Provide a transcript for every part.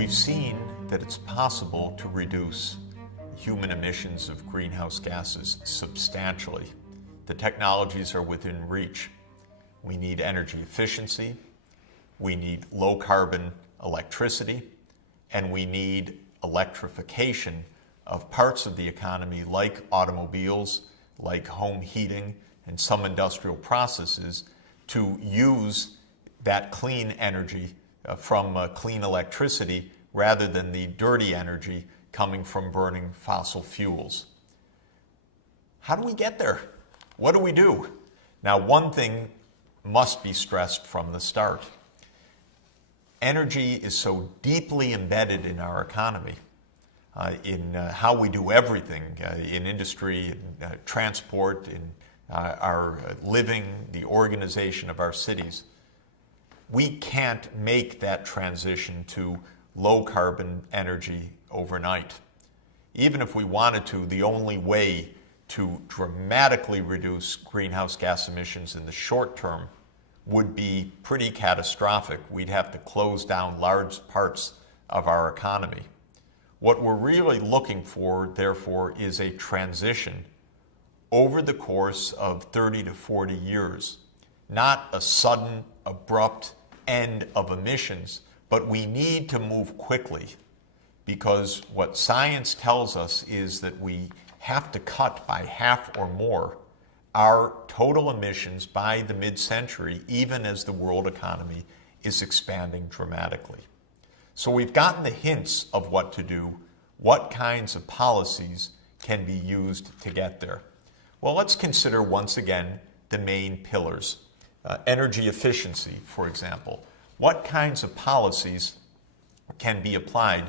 We've seen that it's possible to reduce human emissions of greenhouse gases substantially. The technologies are within reach. We need energy efficiency, we need low carbon electricity, and we need electrification of parts of the economy like automobiles, like home heating, and some industrial processes to use that clean energy from clean electricity rather than the dirty energy coming from burning fossil fuels. How do we get there? What do we do? Now, one thing must be stressed from the start. Energy is so deeply embedded in our economy, in how we do everything, in industry, in transport, in our living, the organization of our cities. We can't make that transition to low carbon energy overnight. Even if we wanted to, the only way to dramatically reduce greenhouse gas emissions in the short term would be pretty catastrophic. We'd have to close down large parts of our economy. What we're really looking for, therefore, is a transition over the course of 30 to 40 years, not a sudden, abrupt end of emissions, but we need to move quickly because what science tells us is that we have to cut by half or more our total emissions by the mid-century, even as the world economy is expanding dramatically. So we've gotten the hints of what to do. What kinds of policies can be used to get there? Well, let's consider once again the main pillars. Energy efficiency, for example. What kinds of policies can be applied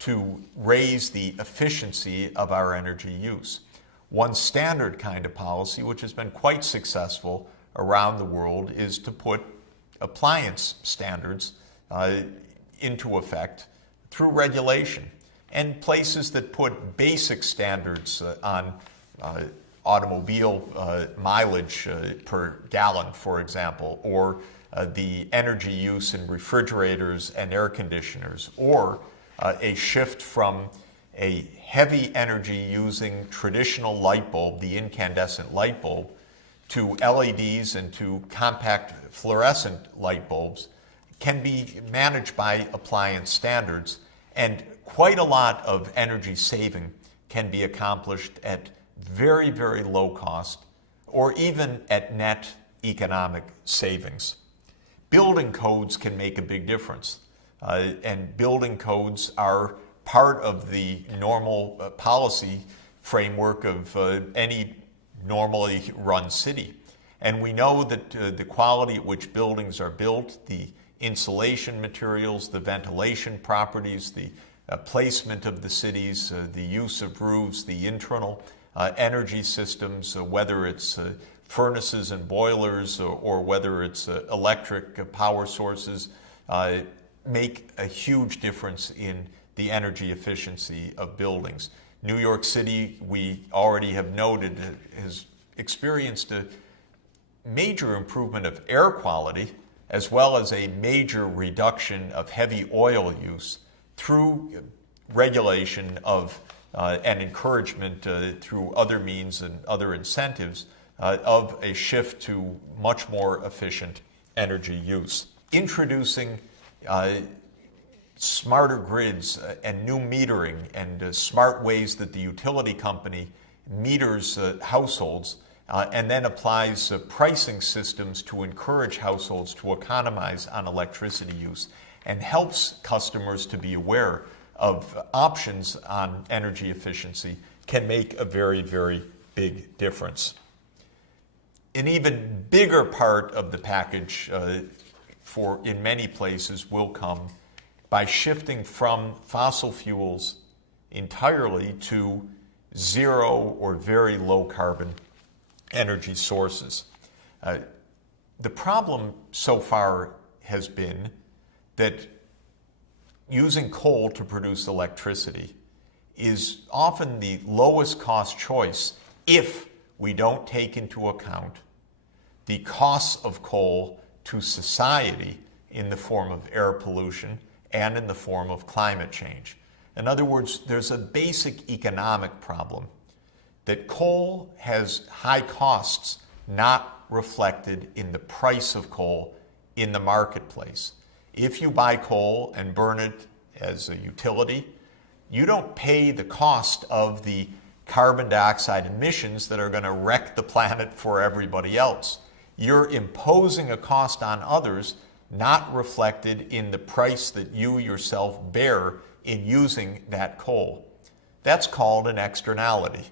to raise the efficiency of our energy use? One standard kind of policy, which has been quite successful around the world, is to put appliance standards into effect through regulation. And places that put basic standards on automobile mileage per gallon, for example, or the energy use in refrigerators and air conditioners, or a shift from a heavy energy using traditional light bulb, the incandescent light bulb, to LEDs and to compact fluorescent light bulbs can be managed by appliance standards, and quite a lot of energy saving can be accomplished at very, very low cost or even at net economic savings. Building codes can make a big difference, and building codes are part of the normal policy framework of any normally run city. And we know that the quality at which buildings are built, the insulation materials, the ventilation properties, the placement of the cities, the use of roofs, the internal energy systems, whether it's furnaces and boilers or whether it's electric power sources, make a huge difference in the energy efficiency of buildings. New York City, we already have noted, has experienced a major improvement of air quality as well as a major reduction of heavy oil use through regulation of and encouragement through other means and other incentives of a shift to much more efficient energy use. Introducing smarter grids and new metering and smart ways that the utility company meters households and then applies pricing systems to encourage households to economize on electricity use and helps customers to be aware of options on energy efficiency can make a very, very big difference. An even bigger part of the package in many places will come by shifting from fossil fuels entirely to zero or very low carbon energy sources. The problem so far has been that using coal to produce electricity is often the lowest cost choice if we don't take into account the costs of coal to society in the form of air pollution and in the form of climate change. In other words, there's a basic economic problem that coal has high costs not reflected in the price of coal in the marketplace. If you buy coal and burn it as a utility, you don't pay the cost of the carbon dioxide emissions that are going to wreck the planet for everybody else. You're imposing a cost on others not reflected in the price that you yourself bear in using that coal. That's called an externality.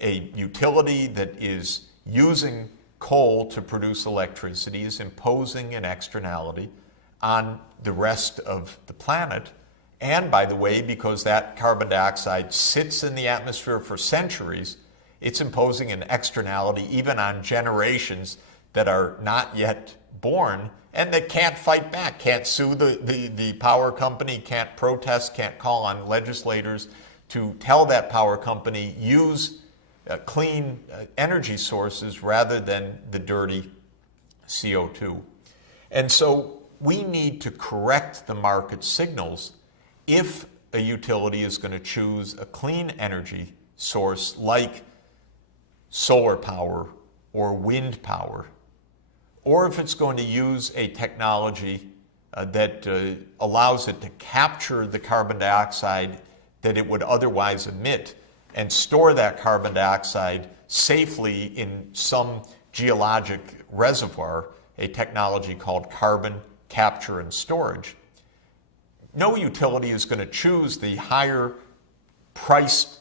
A utility that is using coal to produce electricity is imposing an externality on the rest of the planet. And by the way, because that carbon dioxide sits in the atmosphere for centuries, it's imposing an externality even on generations that are not yet born and that can't fight back, can't sue the power company, can't protest, can't call on legislators to tell that power company use clean energy sources rather than the dirty CO2. And so we need to correct the market signals if a utility is going to choose a clean energy source like solar power or wind power, or if it's going to use a technology that allows it to capture the carbon dioxide that it would otherwise emit and store that carbon dioxide safely in some geologic reservoir, a technology called carbon capture and storage. No utility is going to choose the higher priced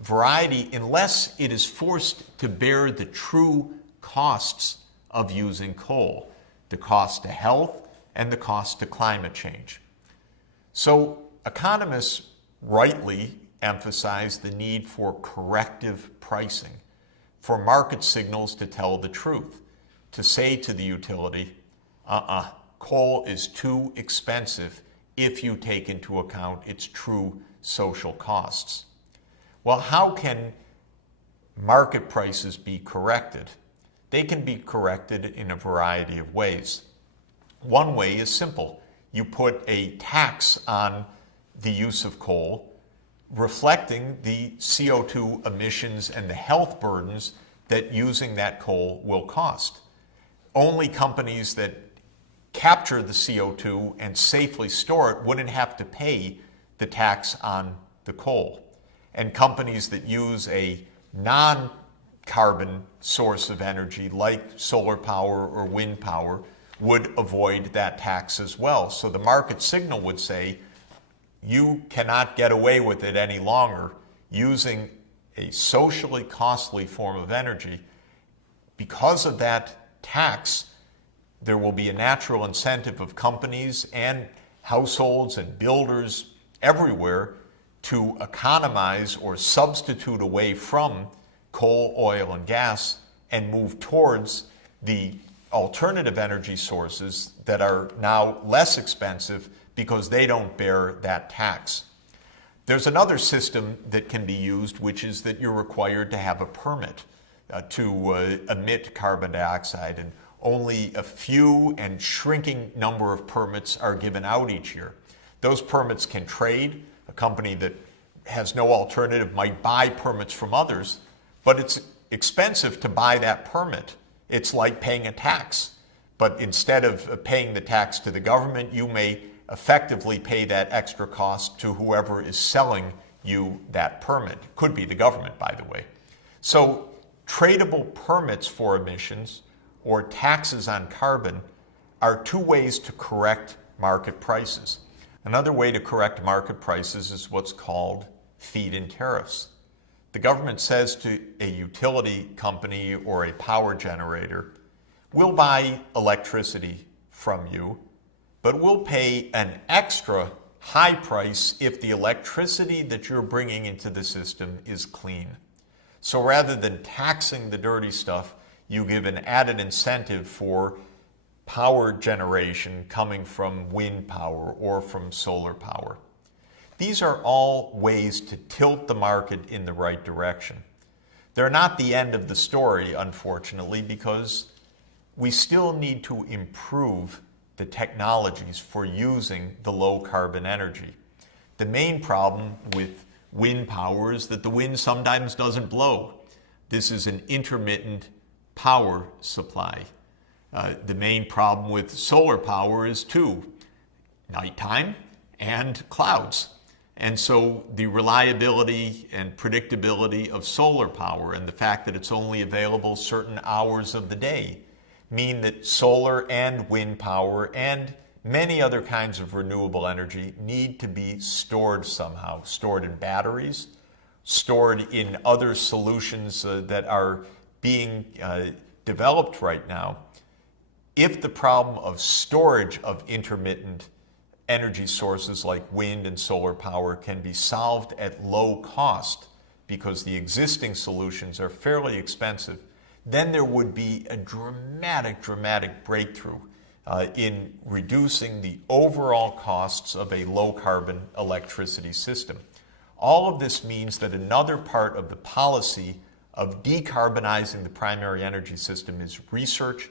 variety unless it is forced to bear the true costs of using coal, the cost to health and the cost to climate change. So economists rightly emphasize the need for corrective pricing, for market signals to tell the truth, to say to the utility, coal is too expensive if you take into account its true social costs. Well, how can market prices be corrected? They can be corrected in a variety of ways. One way is simple. You put a tax on the use of coal, reflecting the CO2 emissions and the health burdens that using that coal will cost. Only companies that capture the CO2 and safely store it wouldn't have to pay the tax on the coal. And companies that use a non-carbon source of energy like solar power or wind power would avoid that tax as well. So the market signal would say, you cannot get away with it any longer using a socially costly form of energy. Because of that tax, there will be a natural incentive of companies and households and builders everywhere to economize or substitute away from coal, oil, and gas and move towards the alternative energy sources that are now less expensive because they don't bear that tax. There's another system that can be used, which is that you're required to have a permit to emit carbon dioxide, and only a few and shrinking number of permits are given out each year. Those permits can trade. A company that has no alternative might buy permits from others, but it's expensive to buy that permit. It's like paying a tax, but instead of paying the tax to the government, you may effectively pay that extra cost to whoever is selling you that permit. It could be the government, by the way. So tradable permits for emissions or taxes on carbon are two ways to correct market prices. Another way to correct market prices is what's called feed-in tariffs. The government says to a utility company or a power generator, we'll buy electricity from you, but we'll pay an extra high price if the electricity that you're bringing into the system is clean. So rather than taxing the dirty stuff, you give an added incentive for power generation coming from wind power or from solar power. These are all ways to tilt the market in the right direction. They're not the end of the story, unfortunately, because we still need to improve the technologies for using the low carbon energy. The main problem with wind power is that the wind sometimes doesn't blow. This is an intermittent power supply. The main problem with solar power is too, nighttime and clouds. And so the reliability and predictability of solar power and the fact that it's only available certain hours of the day mean that solar and wind power and many other kinds of renewable energy need to be stored somehow, stored in batteries, stored in other solutions that are being developed right now. If the problem of storage of intermittent energy sources like wind and solar power can be solved at low cost because the existing solutions are fairly expensive, then there would be a dramatic breakthrough in reducing the overall costs of a low-carbon electricity system. All of this means that another part of the policy of decarbonizing the primary energy system is research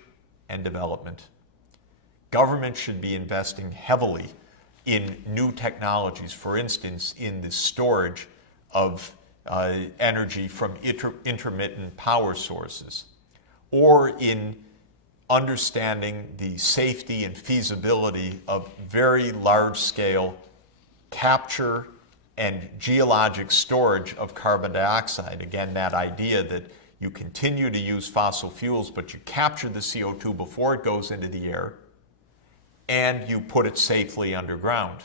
and development. Government should be investing heavily in new technologies, for instance, in the storage of energy from intermittent power sources, or in understanding the safety and feasibility of very large-scale capture and geologic storage of carbon dioxide. Again, that idea that you continue to use fossil fuels, but you capture the CO2 before it goes into the air, and you put it safely underground.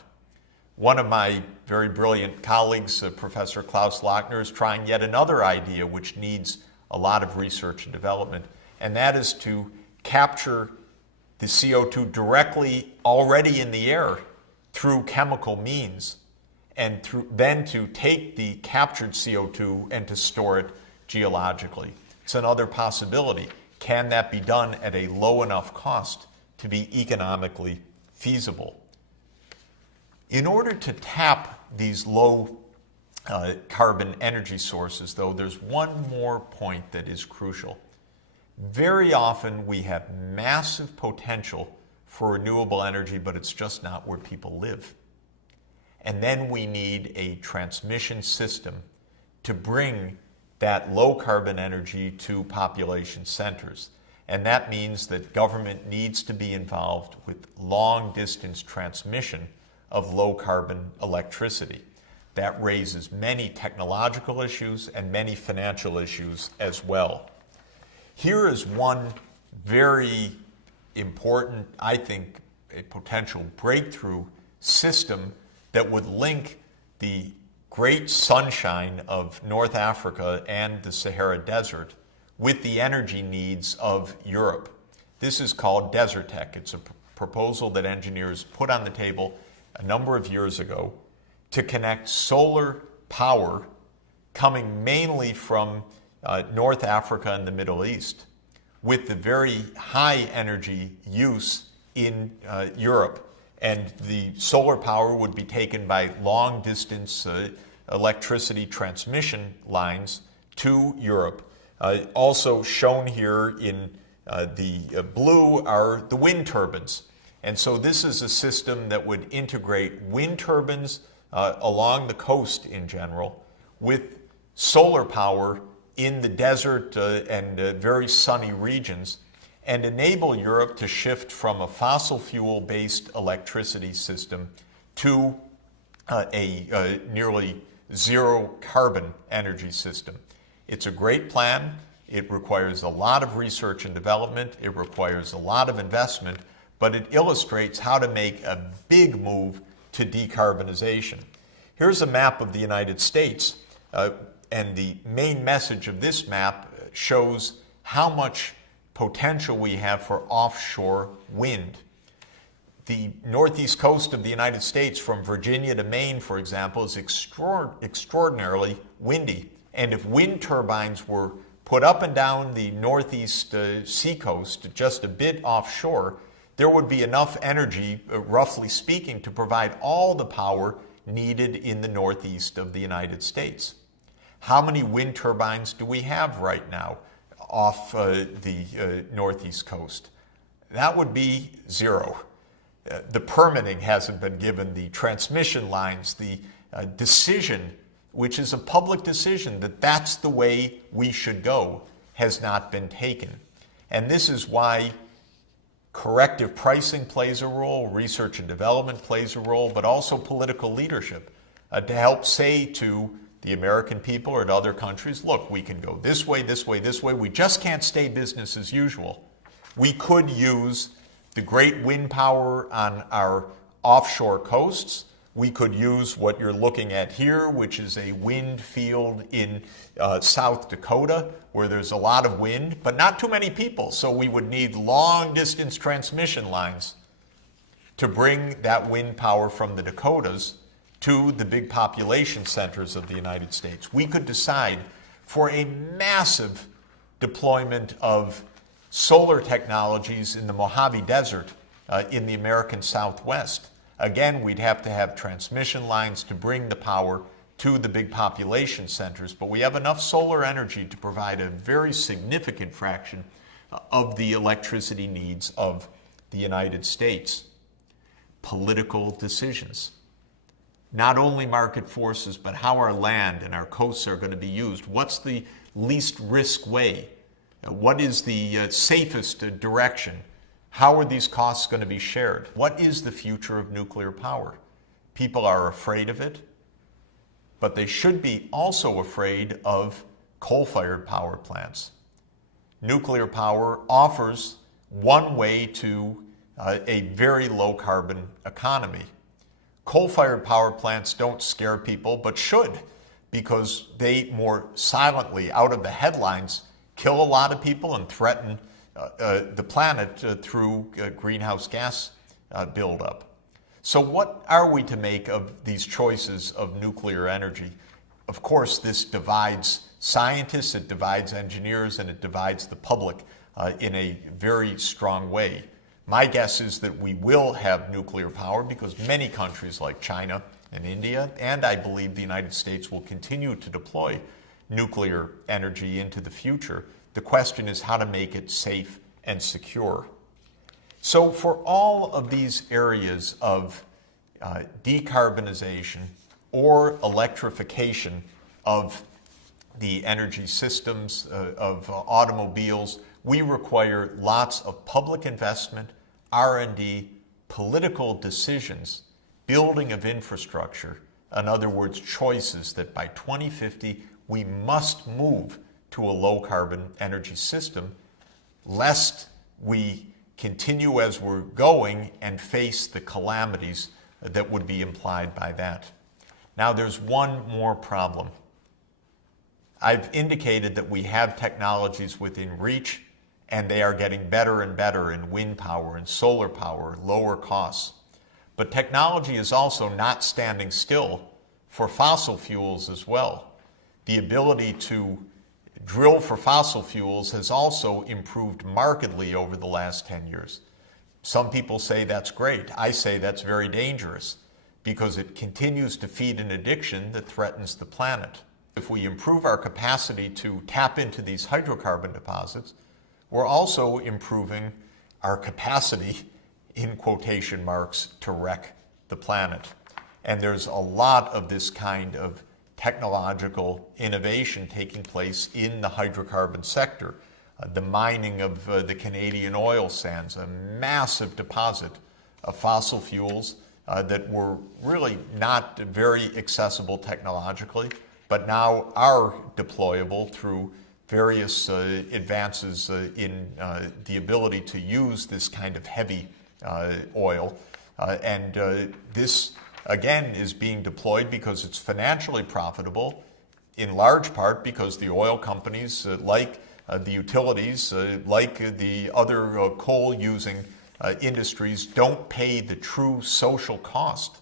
One of my very brilliant colleagues, Professor Klaus Lochner, is trying yet another idea which needs a lot of research and development, and that is to capture the CO2 directly already in the air through chemical means, and then to take the captured CO2 and to store it geologically. It's another possibility. Can that be done at a low enough cost to be economically feasible? In order to tap these low carbon energy sources, though, there's one more point that is crucial. Very often we have massive potential for renewable energy, but it's just not where people live. And then we need a transmission system to bring that low carbon energy to population centers. And that means that government needs to be involved with long distance transmission of low carbon electricity. That raises many technological issues and many financial issues as well. Here is one very important, I think, a potential breakthrough system that would link the great sunshine of North Africa and the Sahara Desert with the energy needs of Europe. This is called Desertec. It's a proposal that engineers put on the table a number of years ago to connect solar power coming mainly from North Africa and the Middle East with the very high energy use in Europe. And the solar power would be taken by long distance electricity transmission lines to Europe. Also shown here in the blue are the wind turbines. And so this is a system that would integrate wind turbines along the coast in general with solar power in the desert and very sunny regions, and enable Europe to shift from a fossil fuel-based electricity system to a nearly zero carbon energy system. It's a great plan. It requires a lot of research and development. It requires a lot of investment, but it illustrates how to make a big move to decarbonization. Here's a map of the United States, and the main message of this map shows how much potential we have for offshore wind. The northeast coast of the United States, from Virginia to Maine, for example, is extraordinarily windy. And if wind turbines were put up and down the northeast seacoast, just a bit offshore, there would be enough energy, roughly speaking, to provide all the power needed in the northeast of the United States. How many wind turbines do we have right now off the northeast coast? That would be zero. the permitting hasn't been given, the transmission lines, the decision, which is a public decision that that's the way we should go, has not been taken. And this is why corrective pricing plays a role, research and development plays a role, but also political leadership to help say to the American people or to other countries, look, we can go this way, this way, this way. We just can't stay business as usual. We could use the great wind power on our offshore coasts. We could use what you're looking at here, which is a wind field in South Dakota, where there's a lot of wind, but not too many people. So we would need long-distance transmission lines to bring that wind power from the Dakotas to the big population centers of the United States. We could decide for a massive deployment of solar technologies in the Mojave Desert in the American Southwest. Again, we'd have to have transmission lines to bring the power to the big population centers, but we have enough solar energy to provide a very significant fraction of the electricity needs of the United States. Political decisions. Not only market forces, but how our land and our coasts are going to be used. What's the least risk way? What is the safest direction? How are these costs going to be shared? What is the future of nuclear power? People are afraid of it, but they should be also afraid of coal-fired power plants. Nuclear power offers one way to a very low-carbon economy. Coal-fired power plants don't scare people, but should, because they more silently, out of the headlines, kill a lot of people and threaten the planet through greenhouse gas buildup. So what are we to make of these choices of nuclear energy? Of course, this divides scientists, it divides engineers, and it divides the public in a very strong way. My guess is that we will have nuclear power because many countries like China and India, and I believe the United States, will continue to deploy nuclear energy into the future. The question is how to make it safe and secure. So for all of these areas of decarbonization or electrification of the energy systems of automobiles, we require lots of public investment, R&D, political decisions, building of infrastructure, in other words, choices that by 2050 we must move to a low-carbon energy system, lest we continue as we're going and face the calamities that would be implied by that. Now, there's one more problem. I've indicated that we have technologies within reach, and they are getting better and better in wind power and solar power, lower costs. But technology is also not standing still for fossil fuels as well. The ability to drill for fossil fuels has also improved markedly over the last 10 years. Some people say that's great. I say that's very dangerous because it continues to feed an addiction that threatens the planet. If we improve our capacity to tap into these hydrocarbon deposits, we're also improving our capacity, in quotation marks, to wreck the planet. And there's a lot of this kind of technological innovation taking place in the hydrocarbon sector. The mining of the Canadian oil sands, a massive deposit of fossil fuels that were really not very accessible technologically, but now are deployable through various advances in the ability to use this kind of heavy oil. This, again, is being deployed because it's financially profitable, in large part because the oil companies, like the utilities, like the other coal-using industries, don't pay the true social cost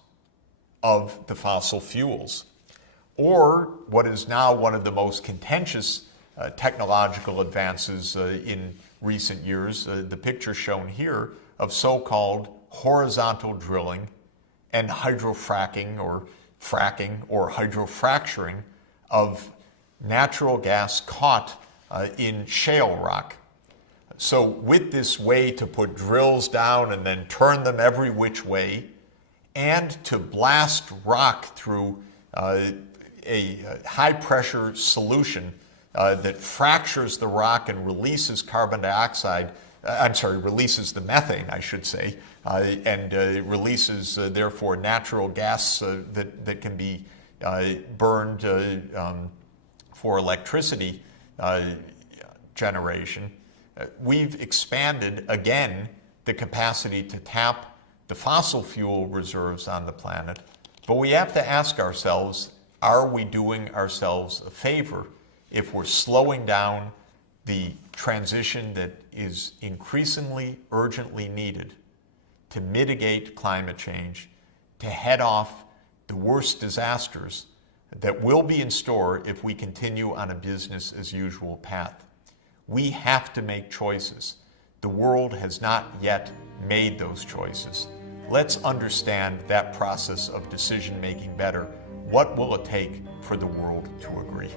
of the fossil fuels. Or what is now one of the most contentious technological advances in recent years, the picture shown here of so-called horizontal drilling and hydrofracking or fracking or hydrofracturing of natural gas caught in shale rock. So with this way to put drills down and then turn them every which way, and to blast rock through a high pressure solution that fractures the rock and releases carbon dioxide, releases the methane, I should say, and releases, therefore, natural gas that can be burned for electricity generation. We've expanded, again, the capacity to tap the fossil fuel reserves on the planet, but we have to ask ourselves, are we doing ourselves a favor if we're slowing down the transition that is increasingly urgently needed to mitigate climate change, to head off the worst disasters that will be in store if we continue on a business as usual path? We have to make choices. The world has not yet made those choices. Let's understand that process of decision making better. What will it take for the world to agree?